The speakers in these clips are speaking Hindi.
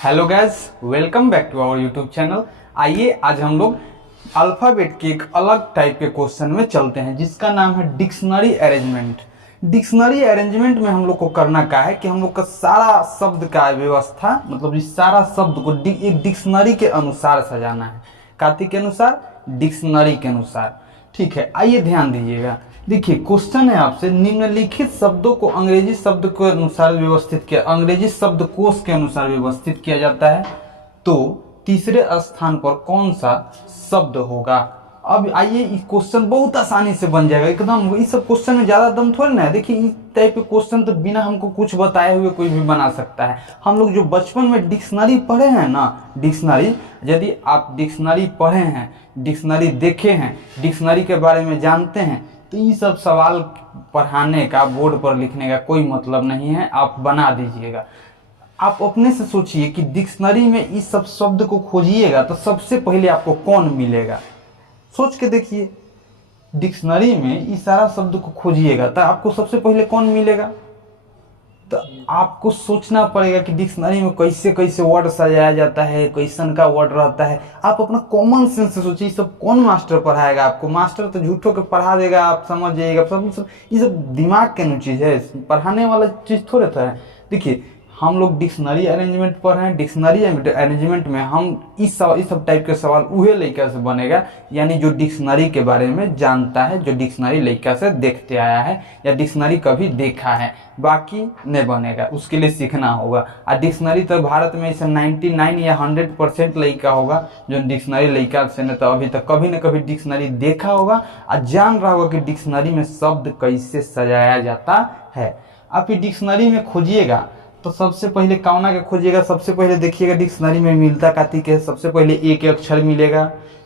Hello guys, welcome back to our YouTube channel. आइए आज हम लोग अल्फ़ाबेट के एक अलग टाइप के क्वेश्चन में चलते हैं जिसका नाम है डिक्शनरी अरेंजमेंट। डिक्शनरी अरेंजमेंट में हम लोग को करना क्या है कि हम लोग का सारा शब्द का व्यवस्था, मतलब इस सारा शब्द को एक डिक्शनरी के अनुसार सजाना है। काती के अनुसार, डिक्शनरी के अनुसार। ठीक है, आइए ध्यान दीजिएगा। देखिए क्वेश्चन है आपसे, निम्नलिखित शब्दों को अंग्रेजी शब्द के अनुसार व्यवस्थित किया, अंग्रेजी शब्दकोश के अनुसार व्यवस्थित किया जाता है तो तीसरे स्थान पर कौन सा शब्द होगा। अब आइए, इस क्वेश्चन बहुत आसानी से बन जाएगा एकदम। इस सब क्वेश्चन में ज्यादा दम थोड़ी ना है। देखिए इस टाइप के क्वेश्चन तो बिना हमको कुछ बताए हुए कोई भी बना सकता है। हम लोग जो बचपन में डिक्शनरी पढ़े हैं ना, डिक्शनरी, यदि आप डिक्शनरी पढ़े हैं, डिक्शनरी देखे हैं, डिक्शनरी के बारे में जानते हैं, तो ये सब सवाल पढ़ाने का, बोर्ड पर लिखने का कोई मतलब नहीं है। आप बना दीजिएगा। आप अपने से सोचिए कि डिक्शनरी में इस सब शब्द को खोजिएगा तो सबसे पहले आपको कौन मिलेगा। सोच के देखिए, डिक्शनरी में इस सारा शब्द को खोजिएगा तो आपको सबसे पहले कौन मिलेगा। तो आपको सोचना पड़ेगा कि डिक्शनरी में कैसे कैसे वर्ड सजाया जाता है, कैसन का वर्ड रहता है। आप अपना कॉमन सेंस से सोचिए, सब कौन मास्टर पढ़ाएगा आपको। मास्टर तो झूठों के पढ़ा देगा, आप समझ जाइएगा। सब ये सब दिमाग के चीज़ है, पढ़ाने वाला चीज़ थोड़े था है। देखिए हम लोग डिक्शनरी अरेंजमेंट पढ़ रहे हैं। डिक्शनरी अरेंजमेंट में हम इस सब टाइप के सवाल उहे लड़का से बनेगा, यानी जो डिक्शनरी के बारे में जानता है, जो डिक्शनरी लड़का से देखते आया है या डिक्शनरी कभी देखा है, बाकी नहीं बनेगा। उसके लिए सीखना होगा। और डिक्शनरी तो भारत में इसे 99 या 100% लड़का होगा जो डिक्शनरी लड़का से ने तो अभी तक कभी न कभी डिक्शनरी देखा होगा और जान रहा होगा कि डिक्शनरी में शब्द कैसे सजाया जाता है। आप ये डिक्शनरी में खोजिएगा तो सबसे पहले कौना के खोजिएगा। सबसे पहले देखिएगा डिक्शनरी में मिलता काती के। सबसे पहले ए के अक्षर मिलेगा,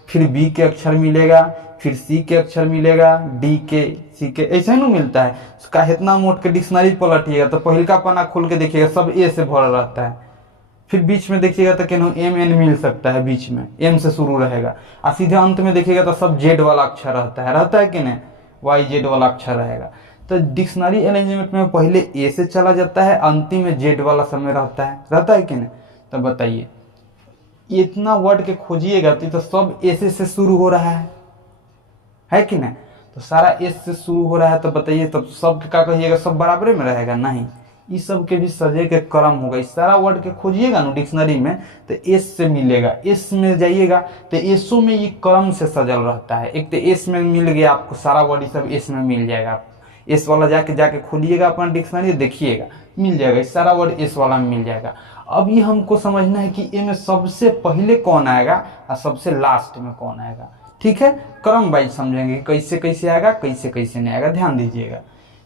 फिर बी के अक्षर मिलेगा, फिर सी के अक्षर मिलेगा, डी के, सी के, ऐसे ही ना मिलता है। उसका इतना मोट के डिक्शनरी पलटिएगा तो पहल का पन्ना खोल के देखिएगा सब ए से भरा रहता है। फिर बीच में देखिएगा तो केनो एम एन मिल सकता है, बीच में एम से शुरू रहेगा। और सीधे अंत में देखिएगा तो सब जेड वाला अक्षर रहता है कि नहीं, वाई जेड वाला अक्षर रहेगा। तो डिक्शनरी अरेंजमेंट में पहले ए से चला जाता है, अंतिम में जेड वाला समय रहता है कि नहीं। तो बताइए, इतना वर्ड के खोजिएगा तो सब ए से शुरू हो रहा है कि नहीं। तो सारा एस से शुरू हो रहा है तो बताइए, तब सब क्या कहिएगा, सब बराबर में रहेगा नहीं। इस सब के भी सजे के क्रम होगा। इस सारा वर्ड के खोजिएगा ना डिक्शनरी में तो एस से मिलेगा। एस में जाइएगा तो एसो में ये क्रम से सजल रहता है। एक तो एस में मिल गया आपको सारा वर्ड, ये सब एस में मिल जाएगा। एस वाला जाके खोलिएगा अपना डिक्शनरी, देखिएगा मिल जाएगा। इस सारा वर्ड एस वाला में मिल जाएगा। अब ये हमको समझना है कि ए में सबसे पहले कौन आएगा और सबसे लास्ट में कौन आएगा। ठीक है, क्रम वाइज समझेंगे कैसे कैसे आएगा, कैसे कैसे नहीं आएगा। ध्यान दीजिएगा।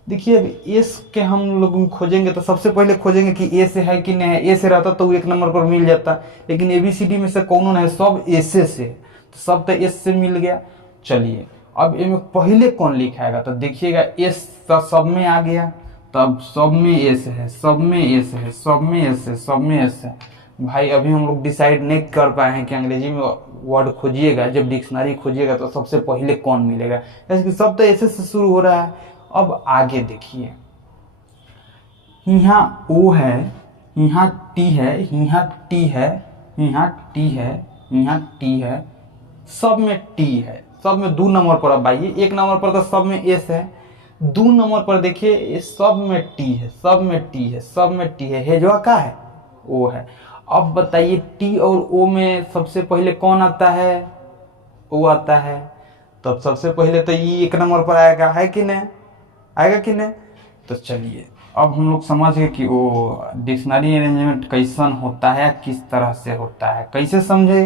देखिए अब एस के हम लोग खोजेंगे तो सबसे पहले खोजेंगे कि ए से है कि नहीं है। ए से रहता तो एक नंबर पर मिल जाता, लेकिन ABCD में से कौन है, सब एस से, तो सब तो एस से मिल गया। चलिए अब ए में पहले कौन लिखाएगा तो देखिएगा एस सब में आ गया, तब सब में एस है, सब में एस है, सब में एस है, सब में एस है। भाई अभी हम लोग डिसाइड नहीं कर पाए हैं कि अंग्रेजी में वर्ड खोजिएगा, जब डिक्शनरी खोजिएगा तो सबसे पहले कौन मिलेगा। ऐसे सब तो एस से शुरू हो रहा है। अब आगे देखिए, यहाँ ओ है, यहाँ टी है, यहाँ टी है, यहाँ टी है, यहाँ टी है, सब में टी है। सब में 2 नंबर पर अब आइए, 1 नंबर पर तो सब में एस है, 2 नंबर पर देखिए सब में टी है, सब में टी है, सब में टी है जो का है, ओ है। अब बताइए टी और ओ में सबसे पहले कौन आता है, ओ आता है। तब सबसे पहले तो ये 1 नंबर पर आएगा, है कि नहीं, आएगा कि नहीं। तो चलिए अब हम लोग समझ गए कि वो डिक्शनरी अरेंजमेंट कैसन होता है, किस तरह से होता है। कैसे समझे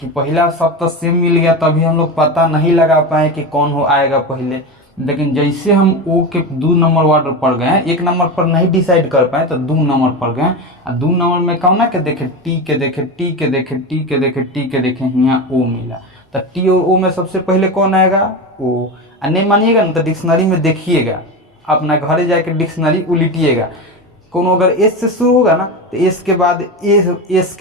कि पहला शब्द तो सेम मिल गया, तभी हम लोग पता नहीं लगा पाए कि कौन हो आएगा पहले। लेकिन जैसे हम ओ के 2 नंबर वर्ड पर गए, 1 नंबर पर नहीं डिसाइड कर पाए तो 2 नंबर पर गए। और 2 नंबर में कौन के देखे, टी के देखे, टी के देखे, टी के देखे, टी के देखे, यहाँ ओ मिला। तो टी और ओ में सबसे पहले कौन आएगा, ओ। और नहीं मानिएगा ना तो डिक्शनरी में देखिएगा, अपना घरे जाके डिक्शनरी उलटिएगा। कोनो अगर एस से शुरू होगा ना तो एस के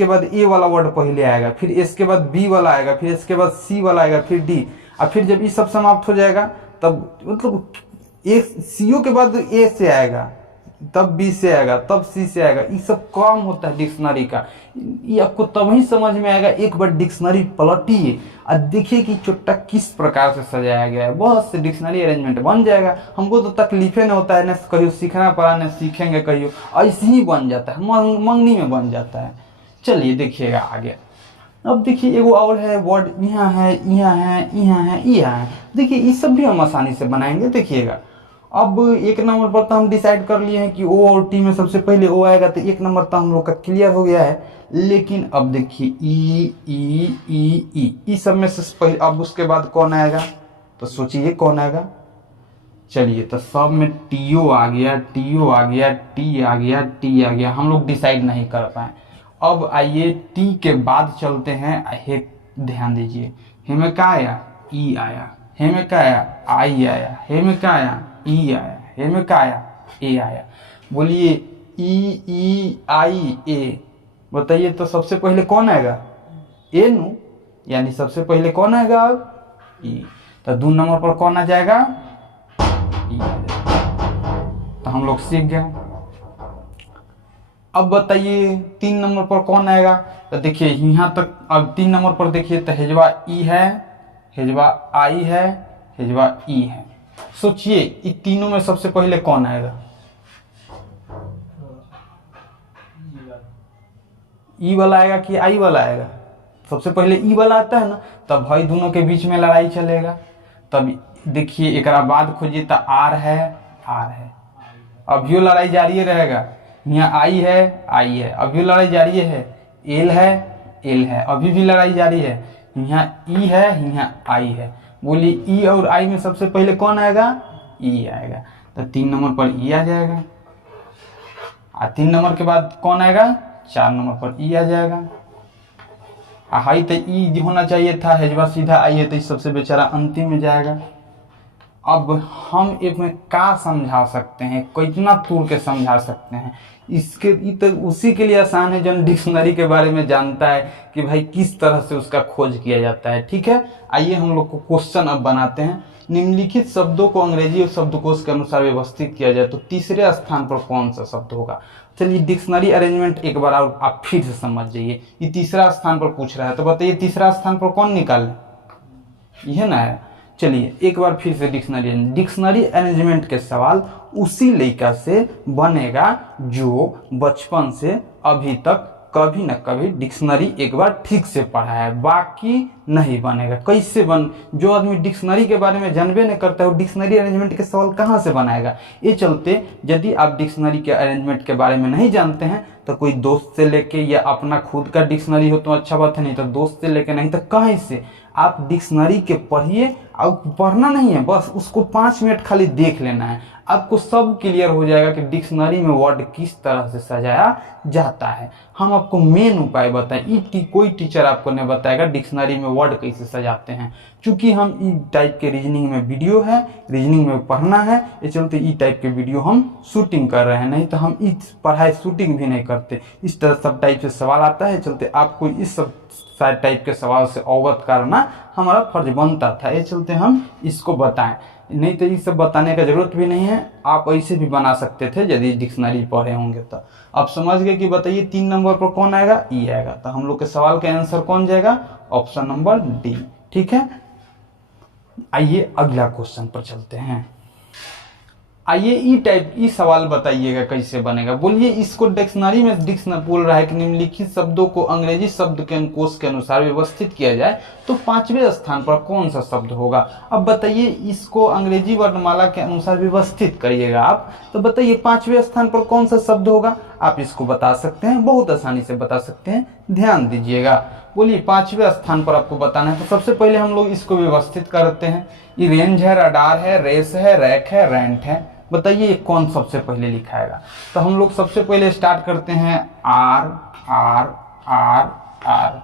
बाद ए वाला वर्ड पहले आएगा, फिर एस के बाद बी वाला आएगा, फिर इसके बाद सी वाला आएगा, फिर डी। और फिर जब ये सब समाप्त हो जाएगा तब मतलब ए सीओ के बाद ए से आएगा, तब बी से आएगा, तब सी से आएगा। ये सब काम होता है डिक्शनरी का। ये आपको तभी समझ में आएगा, एक बार डिक्शनरी पलटिए और देखिए कि चुट्टा किस प्रकार से सजाया गया है, बहुत से डिक्शनरी अरेंजमेंट बन जाएगा। हमको तो तकलीफे नहीं होता है, न कहियो सीखना पड़ा न सीखेंगे कहियो, ऐसे ही बन जाता है, मंगनी में बन जाता है। चलिए देखिएगा आगे। अब देखिए एगो और है वर्ड, यहाँ है, यहाँ है, यहाँ है, यहाँ है। देखिए ये सब भी हम आसानी से बनाएंगे, देखिएगा। अब एक नंबर पर तो हम डिसाइड कर लिए हैं कि ओ और टी में सबसे पहले ओ आएगा, तो एक नंबर तो हम लोग का क्लियर हो गया है। लेकिन अब देखिए ई सब में से पहले, अब उसके बाद कौन आएगा, तो सोचिए कौन आएगा। चलिए तो सब में टीओ आ गया, टीओ आ गया, टी आ गया, टी आ गया, हम लोग डिसाइड नहीं कर पाए। अब आइए टी के बाद चलते हैं। हे ध्यान दीजिए, हे में क्या आया, ई आया, हे में क्या आया, आई आया, हे में क्या आया, ई आया, हे में क्या आया, ए आया। बोलिए ई आई ए, बताइए तो सबसे पहले कौन आएगा, ए नु, यानी सबसे पहले कौन आएगा, ई। तो 2 नंबर पर कौन आ जाएगा, ई आ जाएगा। तो हम लोग सीख गए। अब बताइए 3 नंबर पर कौन आएगा, तो देखिए यहाँ तक अब 3 नंबर पर देखिए तो हेजवा ई है, हेजवा आई है, हेजवा ई है। सोचिए इन तीनों में सबसे पहले कौन आएगा, ई वाला आएगा कि आई वाला आएगा, सबसे पहले ई वाला आता है ना, तब भाई दोनों के बीच में लड़ाई चलेगा। तब देखिए एक बाद खोजिए तो आर है, आर है, अभियो लड़ाई जारी रहेगा। यहाँ आई है, अभी लड़ाई जारी है। एल है, अभी भी लड़ाई जारी है। यहाँ ई है, यहाँ आई है। बोलिए ई और आई में सबसे पहले कौन आएगा, ई आएगा। तो 3 नंबर पर ई आ जाएगा। 3 नंबर के बाद कौन आएगा, 4 नंबर पर ई आ जाएगा। हाई तो ई होना चाहिए था, हेजवा सीधा आई है, तो इस सबसे बेचारा अंतिम में जाएगा। अब हम इसमें क्या समझा सकते हैं, कितना तूर के समझा सकते हैं इसके, तो उसी के लिए आसान है जो डिक्शनरी के बारे में जानता है कि भाई किस तरह से उसका खोज किया जाता है। ठीक है, आइए हम लोग को क्वेश्चन अब बनाते हैं। निम्नलिखित शब्दों को अंग्रेजी और शब्दकोश के अनुसार व्यवस्थित किया जाए तो तीसरे स्थान पर कौन सा शब्द होगा। चलिए डिक्शनरी अरेंजमेंट एक बार आप फिर से समझ जाइए। ये तीसरा स्थान पर पूछ रहा है, तो बताइए तीसरा स्थान पर कौन निकाले, यह ना है। चलिए एक बार फिर से डिक्शनरी अरेंजमेंट के सवाल उसी लड़का से बनेगा जो बचपन से अभी तक कभी न कभी डिक्शनरी एक बार ठीक से पढ़ा है, बाकी नहीं बनेगा। कैसे जो आदमी डिक्शनरी के बारे में जानबे नहीं करता है वो डिक्शनरी अरेंजमेंट के सवाल कहाँ से बनाएगा। ये चलते यदि आप डिक्शनरी के अरेंजमेंट के बारे में नहीं जानते हैं तो कोई दोस्त से लेके या अपना खुद का डिक्शनरी हो तो अच्छा बात है, नहीं तो दोस्त से लेके, नहीं तो कहीं से आप डिक्शनरी के पढ़िए। अब पढ़ना नहीं है, बस उसको 5 मिनट खाली देख लेना है, आपको सब क्लियर हो जाएगा कि डिक्शनरी में वर्ड किस तरह से सजाया जाता है। हम आपको मेन उपाय बताएं, कोई टीचर आपको नहीं बताएगा डिक्शनरी में वर्ड कैसे सजाते हैं। चूंकि हम ई टाइप के रीजनिंग में वीडियो है, रीजनिंग में पढ़ना है, ये चलते ई टाइप के वीडियो हम शूटिंग कर रहे हैं, नहीं तो हम इस पढ़ाई शूटिंग भी नहीं करते। इस तरह सब टाइप से सवाल आता है, चलते आपको इस सब सारे टाइप के सवाल से अवगत करना हमारा फर्ज बनता था, ये चलते हम इसको बताएं। नहीं तो ये सब बताने का जरूरत भी नहीं है, आप ऐसे भी बना सकते थे यदि डिक्शनरी पढ़े होंगे तो। आप समझ गए कि बताइए 3 नंबर पर कौन आएगा, ई आएगा। तो हम लोग के सवाल का आंसर कौन जाएगा, ऑप्शन नंबर डी। ठीक है, आइए अगला क्वेश्चन पर चलते हैं। आइए ई सवाल बताइएगा कैसे बनेगा। बोलिए इसको डिक्शनरी में बोल रहा है कि निम्नलिखित शब्दों को अंग्रेजी शब्द के कोश के अनुसार व्यवस्थित किया जाए तो 5वें स्थान पर कौन सा शब्द होगा। अब बताइए इसको अंग्रेजी वर्णमाला के अनुसार व्यवस्थित करिएगा आप, तो बताइए 5वें स्थान पर कौन सा शब्द होगा। आप इसको बता सकते हैं, बहुत आसानी से बता सकते हैं, ध्यान दीजिएगा। बोलिए 5वें स्थान पर आपको बताना है, तो सबसे पहले हम लोग इसको व्यवस्थित करते हैं। ये रेंज है, रडार है, रेस है, रैक है, रेंट है। बताइए कौन सबसे पहले लिखाएगा। तो हम लोग सबसे पहले स्टार्ट करते हैं R R R R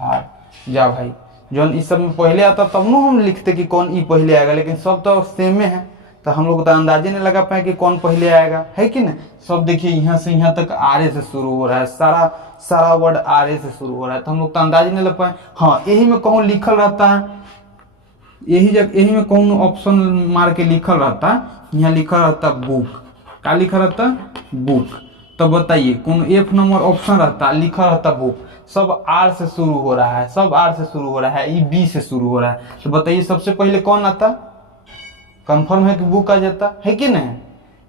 R. जा भाई, जो इस सब में पहले आता तब न हम लिखते कि कौन ई पहले आएगा, लेकिन सब तो सेम में है तो हम लोग तो अंदाजे नहीं लगा पाए कि कौन पहले आएगा, है कि नहीं। सब देखिए यहाँ से यहाँ तक आर से शुरू हो रहा है, सारा वर्ड आर से शुरू हो रहा है, तो हम लोग तो अंदाजे नहीं लग पाए। हाँ, यही में कहूँ लिखल रहता है, यही में कौन ऑप्शन मार के लिखल रहता है, यहाँ लिखल रहता बुक, क्या लिखा रहता? बुक। तो बताइए कौन एफ नंबर ऑप्शन रहता, लिखा रहता बुक। सब आर से शुरू हो रहा है, सब आर से शुरू हो रहा है, ई बी से शुरू हो रहा है, तो बताइए सबसे पहले कौन आता? कंफर्म है कि बुक आ जाता है कि नहीं?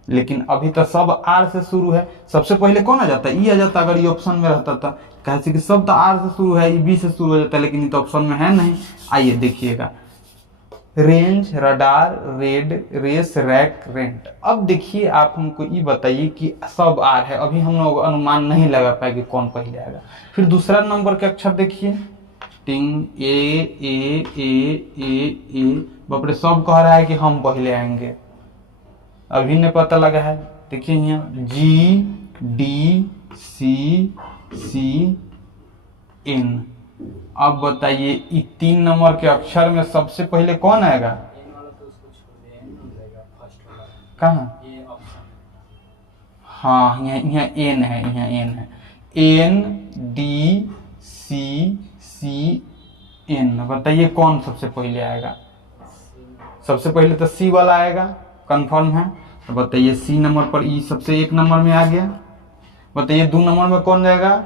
लेकिन अभी तो सब आर से शुरू है, सबसे पहले कौन आ जाता? ई आ जाता अगर ये ऑप्शन में रहता था। कैसे कि सब तो आर से शुरू है, ई बी से शुरू हो जाता है, लेकिन ये तो ऑप्शन में है नहीं। आइए देखिएगा, range, radar, red, race, rack, rent. अब देखिए आप हमको ये बताइए कि सब आर है, अभी हम लोग अनुमान नहीं लगा पाए कि कौन पहले आएगा। फिर दूसरा नंबर के अक्षर देखिए, टिंग, ए। बाप रे, सब कह रहा है कि हम पहले आएंगे, अभी नहीं पता लगा है। देखिए यहाँ जी, डी, सी, एन। अब बताइए ये 3 नंबर के अक्षर में सबसे पहले कौन आएगा? कहाँ? हाँ, यहाँ एन है, यहाँ एन है। एन, डी, सी, एन। बताइए कौन सबसे पहले आएगा? सबसे पहले तो सी वाला आएगा, कंफर्म है। तो बताइए सी नंबर पर ई सबसे 1 नंबर में आ गया। बताइए 2 नंबर में कौन जाएगा?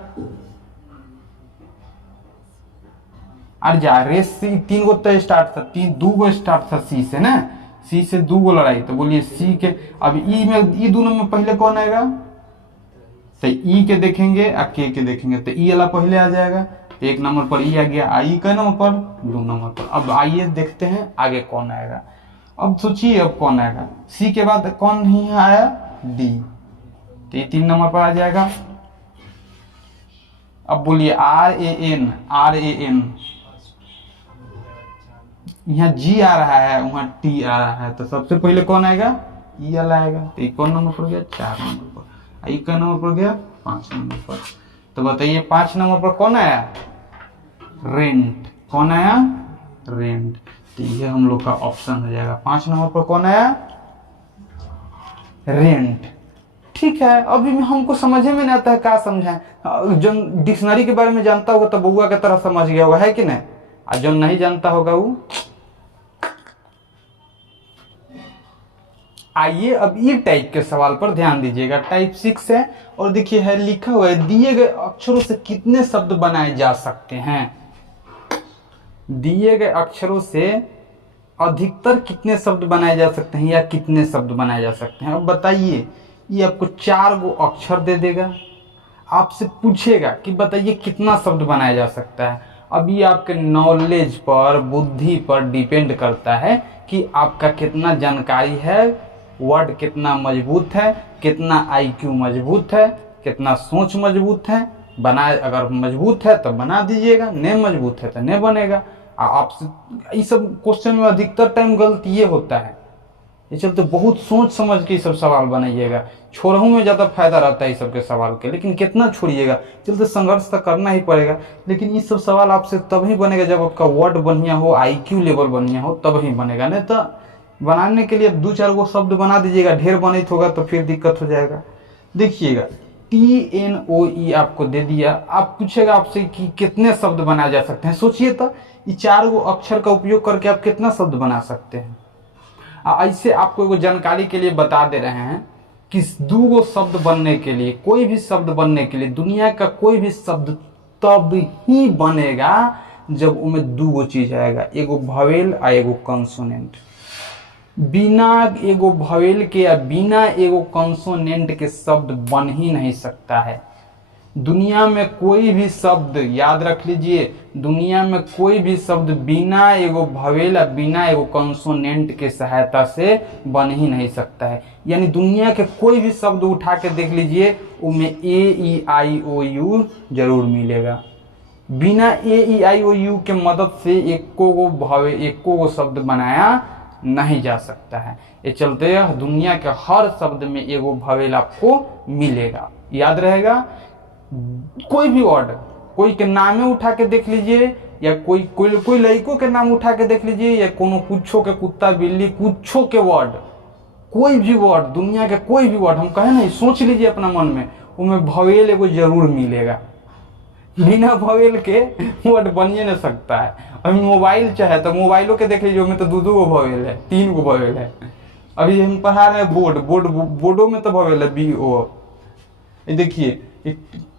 अरे जा, रेस से 3 गो तो स्टार्ट था, 2 गो स्टार्ट था सी से ना, सी से 2 गो लड़ाई, तो बोलिए सी के। अब ई में, ई दोनों में पहले कौन आएगा? तो ई के देखेंगे और के देखेंगे, तो ई वाला पहले आ जाएगा। तो 1 नंबर पर ई आ गया, आई का नंबर पर, 2 नंबर पर। अब आइए देखते हैं आगे कौन आएगा। अब सोचिए अब कौन आएगा? सी के बाद कौन नहीं आया? डी, तो ये 3 नंबर पर आ जाएगा। अब बोलिए आर ए एन। यहाँ जी आ रहा है, वहाँ टी आ रहा है, तो सबसे पहले कौन आएगा? ई वाला आएगा। तो ये कौन नंबर पर गया? 4 नंबर पर। ई का नंबर पर गया 5 नंबर पर। तो बताइए 5 नंबर पर कौन आया? रेंट। कौन आया? रेंट। तो ये हम लोग का ऑप्शन हो जाएगा। 5 नंबर पर कौन आया? रेंट। ठीक है, अभी हमको समझ में नहीं आता है, क्या समझाएं। जो डिक्शनरी के बारे में जानता होगा तो बउआ की तरह समझ गया होगा, है कि नहीं? और जो नहीं जानता होगा वो। आइए अब ये टाइप के सवाल पर ध्यान दीजिएगा। टाइप 6 है और देखिए है लिखा हुआ है, दिए गए अक्षरों से कितने शब्द बनाए जा सकते हैं? दिए गए अक्षरों से अधिकतर कितने शब्द बनाए जा सकते हैं, या कितने शब्द बनाए जा सकते हैं? अब बताइए, ये आपको 4 गो अक्षर दे देगा, आपसे पूछेगा कि बताइए कितना शब्द बनाया जा सकता है। अब ये आपके नॉलेज पर, बुद्धि पर डिपेंड करता है कि आपका कितना जानकारी है, वर्ड कितना मजबूत है, कितना आईक्यू मजबूत है, कितना सोच मजबूत है। बनाए, अगर मजबूत है तो बना दीजिएगा, नहीं मजबूत है तो नहीं बनेगा। आपसे ये सब क्वेश्चन में अधिकतर टाइम गलती ये होता है, ये चलते बहुत सोच समझ के ये सब सवाल बनाइएगा। छोरहू में ज़्यादा फायदा रहता है ये सब के सवाल के, लेकिन कितना छोड़िएगा, चलते संघर्ष तो करना ही पड़ेगा। लेकिन ये सब सवाल आपसे तब ही बनेगा जब आपका वर्ड बढ़िया हो, आईक्यू लेवल बढ़िया हो, तब ही बनेगा। नहीं तो बनाने के लिए 2-4 गो शब्द बना दीजिएगा, ढेर बनित होगा तो फिर दिक्कत हो जाएगा। देखिएगा TNOE आपको दे दिया, आप पूछेगा आपसे कि कितने शब्द बनाए जा सकते हैं। सोचिए तो ये 4 गो अक्षर का उपयोग करके आप कितना शब्द बना सकते हैं। ऐसे आपको एगो जानकारी के लिए बता दे रहे हैं कि 2 गो शब्द बनने के लिए, कोई भी शब्द बनने के लिए, दुनिया का कोई भी शब्द तब ही बनेगा जब उनमें 2 गो चीज आएगा, एगो भवेल और एगो कंसोनेंट। बिना एगो भवेल के या बिना एगो कंसोनेंट के शब्द बन ही नहीं सकता है। दुनिया में कोई भी शब्द, याद रख लीजिए, दुनिया में कोई भी शब्द बिना एगो भवेल या बिना एगो कंसोनेंट के सहायता से बन ही नहीं सकता है। यानी दुनिया के कोई भी शब्द उठा के देख लीजिए, उनमें AEIOU जरूर मिलेगा। बिना AEIOU के मदद से एको गो शब्द बनाया नहीं जा सकता है। ये चलते दुनिया के हर शब्द में एगो भवेल आपको मिलेगा, याद रहेगा। कोई भी वर्ड, कोई के नामे उठा के देख लीजिए, या कोई लड़कों के नाम उठा के देख लीजिए, या कोनो कुछो के, कुत्ता बिल्ली कुछो के वर्ड, कोई भी वर्ड, दुनिया के कोई भी वर्ड, हम कहे नहीं, सोच लीजिए अपना मन में, उनमें भवेल एगो जरूर मिलेगा। बिना भवेल के वर्ड बनिए नहीं सकता है। अभी मोबाइल चाहे तो मोबाइलों के देख लीजिए, उनमें तो 2-2 गो भवेल है, 3 गो भवेल है। अभी हम पढ़ा रहे हैं बोर्ड, बोर्डो में तो भवेल है BO। ये देखिए,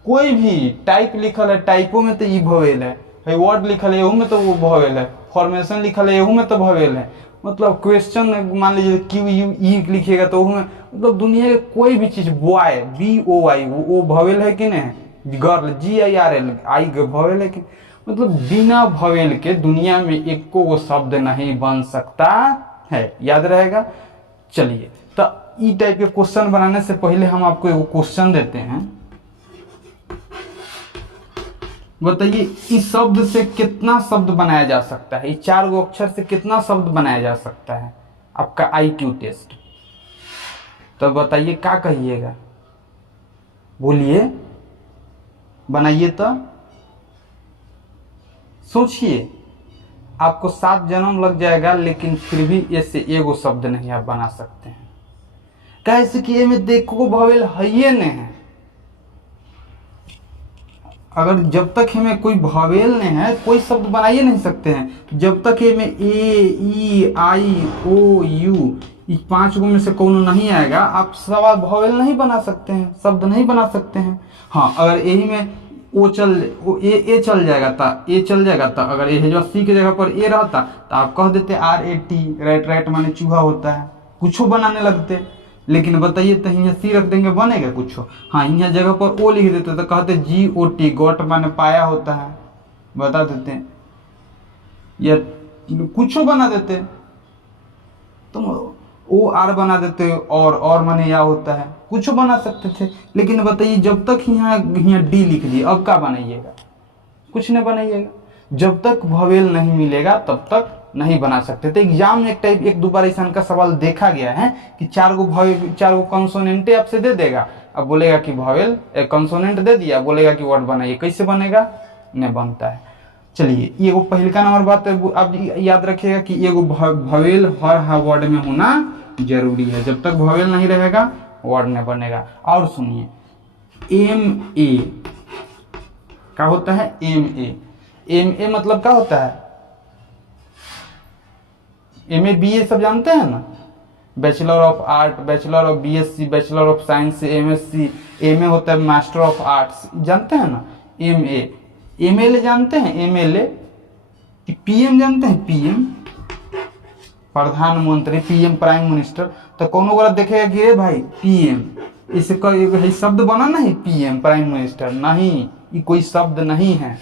कोई भी टाइप लिखल है, टाइपो में तो ई भवेल है, वर्ड लिखल है एहू में तो वो भवेल है, फॉर्मेशन लिखल है एहू में तो भवेल है। मतलब क्वेश्चन मान लीजिए QUE लिखिएगा तो उसमें मतलब दुनिया के कोई भी चीज बॉय BOY वो भवेल है कि नहीं, गर्ल GIRL आई भवेल है कि, मतलब बिना भवेल के दुनिया में एक को वो शब्द नहीं बन सकता है, याद रहेगा। चलिए, तो ई टाइप के क्वेश्चन बनाने से पहले हम आपको एक क्वेश्चन देते हैं, बताइए इस शब्द से कितना शब्द बनाया जा सकता है, इस 4 अक्षर से कितना शब्द बनाया जा सकता है, आपका IQ टेस्ट। तो बताइए क्या कहिएगा, बोलिए, बनाइए तो सोचिए। आपको 7 जन्म लग जाएगा लेकिन फिर भी ऐसे एगो शब्द नहीं आप बना सकते हैं, कैसे कि ये में देखो भवेल है नहीं है। अगर जब तक हमें कोई भवेल नहीं है कोई शब्द बना ही नहीं सकते हैं। जब तक ये में A, E, I, O, U इस 5 गो में से कोनो नहीं आएगा आप सवाल भवेल नहीं बना सकते हैं, शब्द नहीं बना सकते हैं। हाँ, अगर यही में ए चल जाएगा था, ए चल जाएगा था, अगर ये जो C के जगह पर ए रहता तो आप कह देते RAT, रैट माने चूहा होता है, कुछ बनाने लगते। लेकिन बताइए तो यहाँ C रख देंगे बनेगा कुछ? हाँ, यहाँ जगह पर O लिख देते तो कहते GOT, गोट माने पाया होता है, बता देते हैं, या कुछ बना देते, तो OR बना देते, और माने या होता है, कुछ बना सकते थे। लेकिन बताइए जब तक यहाँ D लिख दिए, अब क्या बनाइएगा? कुछ नहीं बनाइएगा। जब तक भवेल नहीं मिलेगा तब तक नहीं बना सकते। तो एग्जाम में एक दो बार ऐसा का सवाल देखा गया है कि 4 गो कंसोनेंटे आपसे दे देगा, अब बोलेगा कि भवेल कंसोनेंट दे दिया, बोलेगा कि वर्ड बनाइए, कैसे बनेगा? नहीं बनता है। चलिए, ये वो पहले का नंबर बात है, आप याद रखिएगा कि एगो भवेल हर वर्ड में होना जरूरी है। जब तक भवेल नहीं रहेगा वर्ड नहीं बनेगा। और सुनिए, MA क्या होता है? MA मतलब क्या होता है? MA BA सब जानते हैं ना, bachelor of art, bachelor of BSc, bachelor of science, MSc, MA होता है मास्टर ऑफ आर्ट्स, जानते हैं ना। MLA जानते हैं? MLA PM जानते हैं? PM प्रधानमंत्री, PM प्राइम मिनिस्टर। तो कौन वगैरह देखेगा कि भाई PM, इसे कोई शब्द बना नहीं, PM प्राइम मिनिस्टर नहीं, ये कोई शब्द नहीं है,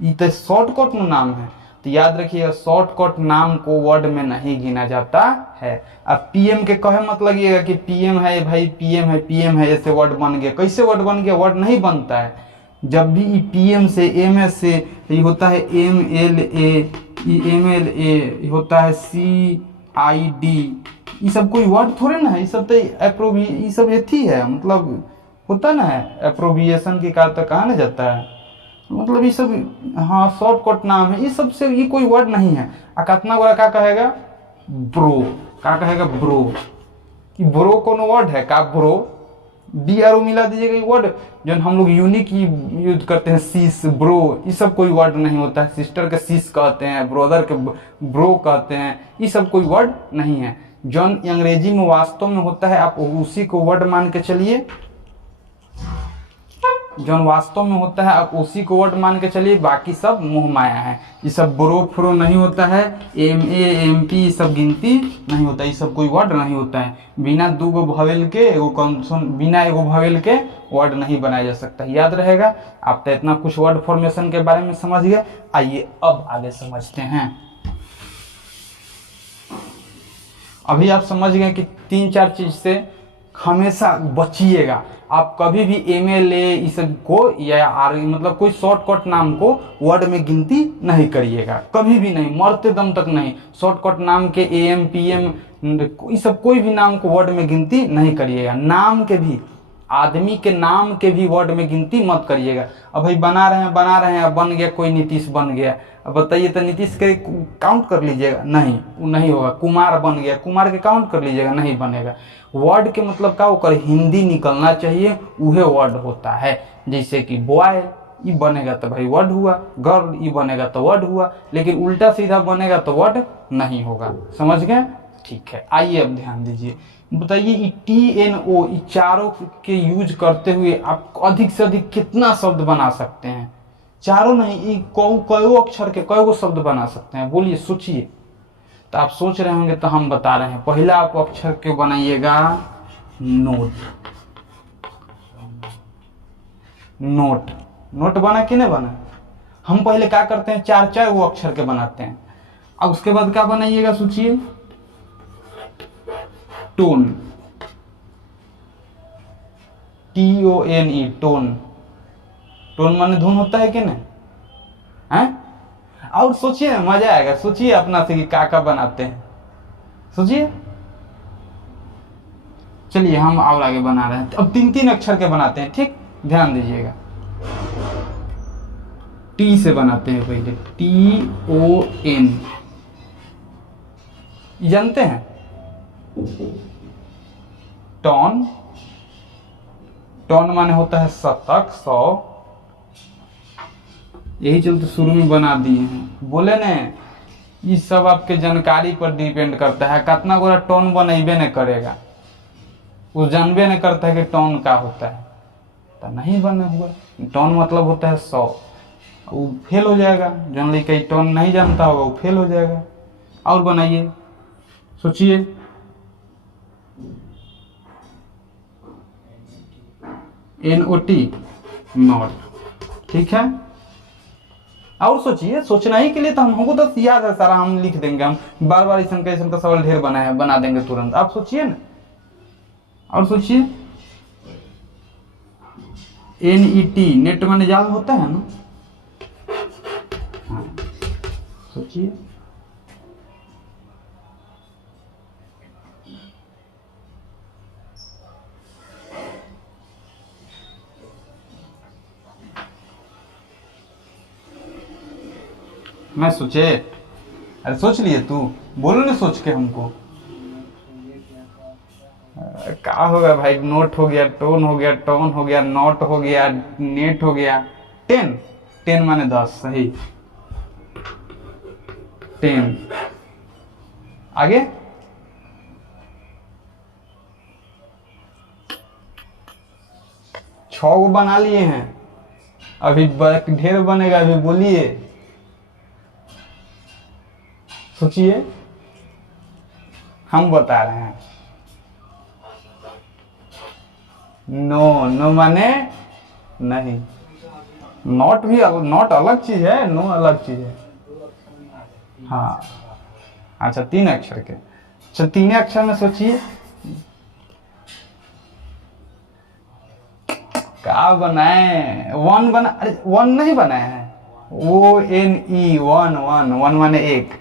ये तो शॉर्टकट नाम है। तो याद रखिएगा, शॉर्टकट नाम को वर्ड में नहीं गिना जाता है। अब PM के कहे मत लगिएगा कि PM है भाई, PM है ऐसे वर्ड बन गया। कैसे वर्ड बन गया? वर्ड नहीं बनता है। जब भी PM से, MS से, ये होता है MLA, MLA होता है CID, ये सब कोई वर्ड थोड़े ना है, ये सब तो ये सब एथी है, मतलब होता ना है एप्रोविएशन की कार तक कहा ना जाता है, मतलब ये सब हाँ शॉर्टकट नाम है, ये सब से ये कोई वर्ड नहीं है। कितना बड़ा क्या कहेगा? ब्रो, क्या कहेगा? ब्रो। कि ब्रो कौन वर्ड है का? ब्रो BRO मिला दीजिएगा, ये वर्ड जो हम लोग यूनिक यूज करते हैं, सीस, ब्रो, ये सब कोई वर्ड नहीं होता है। सिस्टर के सीस कहते हैं, ब्रदर के ब्रो कहते हैं, ये सब कोई वर्ड नहीं है। जो अंग्रेजी में वास्तव में होता है आप उसी को वर्ड मान के चलिए, जो वास्तव में होता है आप उसी को वर्ड मान के चलिए, बाकी सब मुंह माया है। ये सब ब्रो फ्रो नहीं होता है, MA MP सब गिनती नहीं होता, ये सब कोई वर्ड नहीं होता है। बिना दो गो भवेल के बिना एगो भवेल के वर्ड नहीं बनाया जा सकता, याद रहेगा। आप तो इतना कुछ वर्ड फॉर्मेशन के बारे में समझ गए, आइए अब आगे समझते हैं। अभी आप समझ गए कि 3-4 चीज से हमेशा बचिएगा। आप कभी भी MLA इस को या मतलब कोई शॉर्टकट नाम को वर्ड में गिनती नहीं करिएगा, कभी भी नहीं, मरते दम तक नहीं। शॉर्टकट नाम के AM PM ये सब कोई भी नाम को वर्ड में गिनती नहीं करिएगा। नाम के भी, आदमी के नाम के भी वर्ड में गिनती मत करिएगा। अब भाई बना रहे हैं, अब बन गया कोई नीतीश बन गया, अब बताइए तो नीतीश के काउंट कर लीजिएगा? नहीं, वो नहीं होगा। कुमार बन गया, कुमार के काउंट कर लीजिएगा? नहीं बनेगा। वर्ड के मतलब क्या होकर हिंदी निकलना चाहिए, वह वर्ड होता है। जैसे कि बॉय ये बनेगा तो भाई वर्ड हुआ, गर्ल ये बनेगा तो वर्ड हुआ, लेकिन उल्टा सीधा बनेगा तो वर्ड नहीं होगा। समझ गए? ठीक है, आइए अब ध्यान दीजिए, बताइए TNO चारों के यूज करते हुए आप अधिक से अधिक कितना शब्द बना सकते हैं? चारों नहीं, कई अक्षर के कई शब्द बना सकते हैं, बोलिए, सोचिए। तो आप सोच रहे होंगे तो हम बता रहे हैं। पहला आप अक्षर के बनाइएगा नोट। नोट, नोट बना कि नहीं बना? हम पहले क्या करते हैं, चार चार वो अक्षर के बनाते हैं। अब उसके बाद क्या बनाइएगा, सोचिए, टोन, TONE, टोन। टोन माने धुन होता है कि नहीं है? और सोचिए, मजा आएगा, सोचिए अपना से कि क्या बनाते हैं, सोचिए। चलिए हम और आगे बना रहे हैं। अब तीन तीन अक्षर के बनाते हैं, ठीक, ध्यान दीजिएगा। टी से बनाते हैं पहले, TON, जानते हैं? टॉन, टॉन माने होता है शतक, 100, यही चलते शुरू में बना दिए हैं। बोले ने, ये सब आपके जानकारी पर डिपेंड करता है, कितना गोरा टॉन बनेबे नहीं करेगा, वो जानबे नहीं करता है कि टॉन क्या होता है, तो नहीं बने हुआ। टॉन मतलब होता है 100, वो फेल हो जाएगा। जान ली कहीं टॉन नहीं जानता होगा, वो फेल हो जाएगा। और बनाइए, सोचिए, NOT, नॉट, ठीक है। और सोचिए, सोचना ही के लिए तो हमको तो याद है सारा, हम लिख देंगे, हम बार बार इसका का सवाल ढेर बना देंगे तुरंत। आप सोचिए ना, और सोचिए, NET, नेट माने जाल होता है ना, हाँ, सोचिए। मैं सोचे, अरे सोच लिए तू, बोलो ना सोच के हमको। क्या होगा भाई, नोट हो गया, टोन हो गया, टोन हो गया, नोट हो गया, नेट हो गया, 10, 10 माने 10, सही, 10। आगे छह को बना लिए हैं, अभी ढेर बनेगा, अभी बोलिए, सोचिए, हम बता रहे हैं। नो, नो माने नहीं, नॉट भी नॉट अलग चीज है, नो अलग चीज है। हाँ, अच्छा, 3 अक्षर के, अच्छा 3 अक्षर में सोचिए क्या बनाए। वन बना, अरे वन नहीं बनाए हैं, ONE, वन, वन, वन माने एक।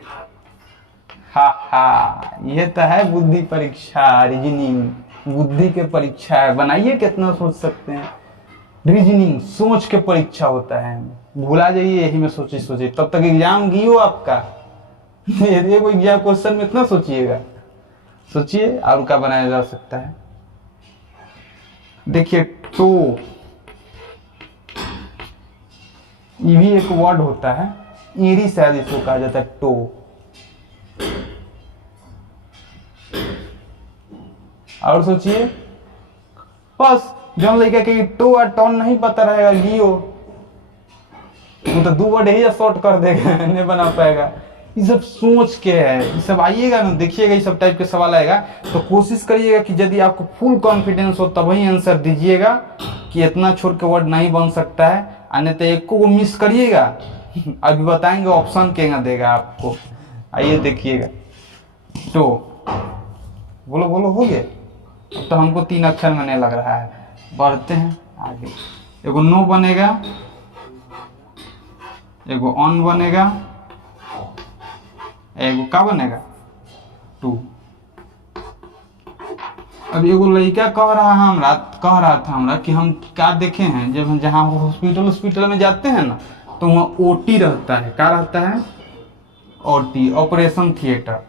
हा हा, ये तो है बुद्धि परीक्षा, रीजनिंग, बुद्धि के परीक्षा है। बनाइए, कितना सोच सकते हैं। रीजनिंग, सोच के परीक्षा होता है, भुला जाइए यही में सोचिए सोचिए, तब तक एग्जाम गियो आपका। एगो एग्जाम क्वेश्चन में इतना सोचिएगा, सोचिए और क्या बनाया जा सकता है। देखिए, तो ये भी एक वर्ड होता है, ईरी शायद इसको कहा जाता है, टो। और सोचिए, बस जौन लड़का के टो और टॉन नहीं पता रहेगा, लियो वो तो 2 वर्ड ही शॉर्ट कर देगा, नहीं बना पाएगा। ये सब सोच के है, ये सब आइएगा ना, देखिएगा ये सब टाइप के सवाल आएगा, तो कोशिश करिएगा कि यदि आपको फुल कॉन्फिडेंस हो तब ही आंसर दीजिएगा, कि इतना छोड़ के वर्ड नहीं बन सकता है, अन्य तो एक को मिस करिएगा। अभी बताएंगे ऑप्शन क्या देगा आपको, आइए देखिएगा। तो बोलो बोलो, हो गया? अब तो हमको 3 अक्षर में नहीं लग रहा है, बढ़ते हैं आगे। एगो नो बनेगा, एगो ऑन बनेगा, एगो का बनेगा, 2। अब एगो लड़का कह रहा था हमरा कि हम क्या देखे हैं, जब हम जहाँ हॉस्पिटल में जाते हैं ना, तो वहाँ OT रहता है। क्या रहता है? OT, operation theatre.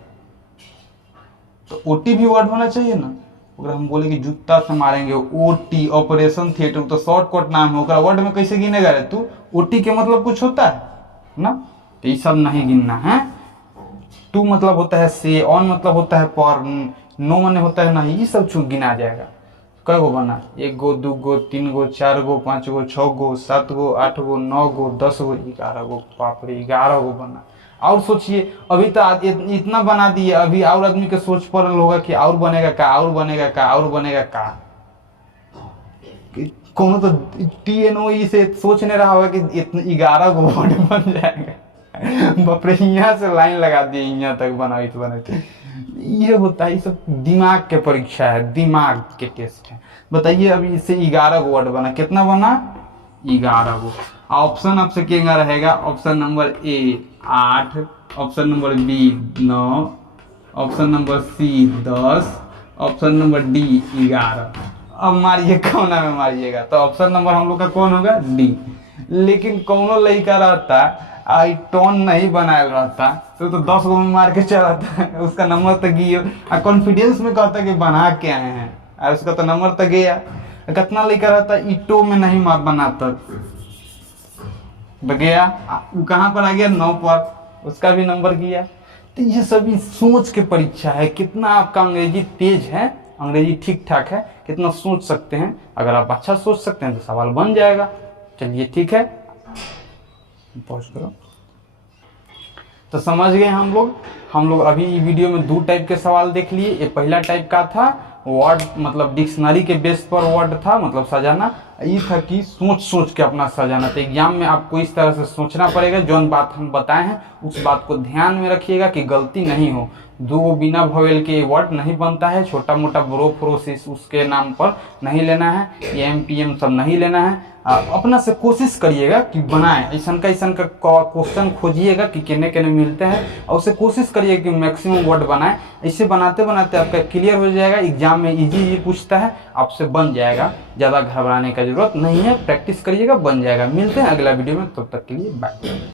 तो OT भी वर्ड होना चाहिए ना। अगर हम बोले कि जूता से मारेंगे, OT, ऑपरेशन थिएटर, तो शॉर्टकट नाम है, ओकरा वर्ड में कैसे गिनेगा रे तू? OT के मतलब कुछ होता है ना, तो ये सब नहीं गिनना है। टू मतलब होता है से, ऑन मतलब होता है पर, नो माने होता है नहीं, ये सब चुन गिना जाएगा। कै गो बना, 1 गो 2 गो 3 गो 4 गो 5 गो 6 गो 7 गो 8 गो 9 गो 10 गो 11 गो, बाप रे 11 गो बना। और सोचिए, अभी तो इतना बना दिए, अभी और आदमी के सोच पड़ होगा कि और बनेगा का, और बनेगा का, और बनेगा का। कोनो तो TNOE से सोच नहीं रहा होगा कि 11 गो वर्ड बन जाएगा। बाप रे, यहाँ से लाइन लगा दिए, यहाँ तक बनाई तो बनाई। ये होता है, ये सब दिमाग के परीक्षा है, दिमाग के टेस्ट है। बताइए अभी इससे 11 गो वर्ड बना, कितना बना 11 गो। ऑप्शन आपसे क्या रहेगा, option number A 8, option number B 9, option number C 10, option number D 11। अब मारिए कौन में मारिएगा, तो ऑप्शन नंबर हम लोग का कौन होगा, डी। लेकिन कौनो लड़का रहता आई टोन नहीं बनाया रहता तो 10 गो में मार के चला था, उसका नंबर तक गया, कॉन्फिडेंस में कहता कि बना के आए हैं, और उसका तो नंबर तक गया। कितना लड़का रहता ईटो में नहीं मार बनाता गया, वो कहाँ पर आ गया 9 पर, उसका भी नंबर गया। तो ये सभी सोच के परीक्षा है, कितना आपका अंग्रेजी तेज है, अंग्रेजी ठीक ठाक है, कितना सोच सकते हैं। अगर आप अच्छा सोच सकते हैं तो सवाल बन जाएगा। चलिए ठीक है, पॉज करो। तो समझ गए हम लोग अभी वीडियो में 2 टाइप के सवाल देख लिए। ये पहला टाइप का था वर्ड, मतलब डिक्शनरी के बेस पर वर्ड था, मतलब सजाना। ये था कि सोच के अपना सजाना। तो एग्जाम में आपको इस तरह से सोचना पड़ेगा, जो बात हम बताए हैं उस बात को ध्यान में रखिएगा कि गलती नहीं हो। 2 बिना वोवेल के वर्ड नहीं बनता है, छोटा मोटा ब्रो प्रोसेस उसके नाम पर नहीं लेना है, MPM सब नहीं लेना है। अपना से कोशिश करिएगा कि बनाएं, ऐसा का क्वेश्चन खोजिएगा कि किन्ने किन्ने मिलते हैं, और उसे कोशिश करिए कि मैक्सिमम वर्ड बनाएं। ऐसे बनाते बनाते आपका क्लियर हो जाएगा। एग्जाम में इजी पूछता है, आपसे बन जाएगा, ज़्यादा घबराने का जरूरत नहीं है। प्रैक्टिस करिएगा, बन जाएगा। मिलते हैं अगला वीडियो में, तब तक के लिए बाय।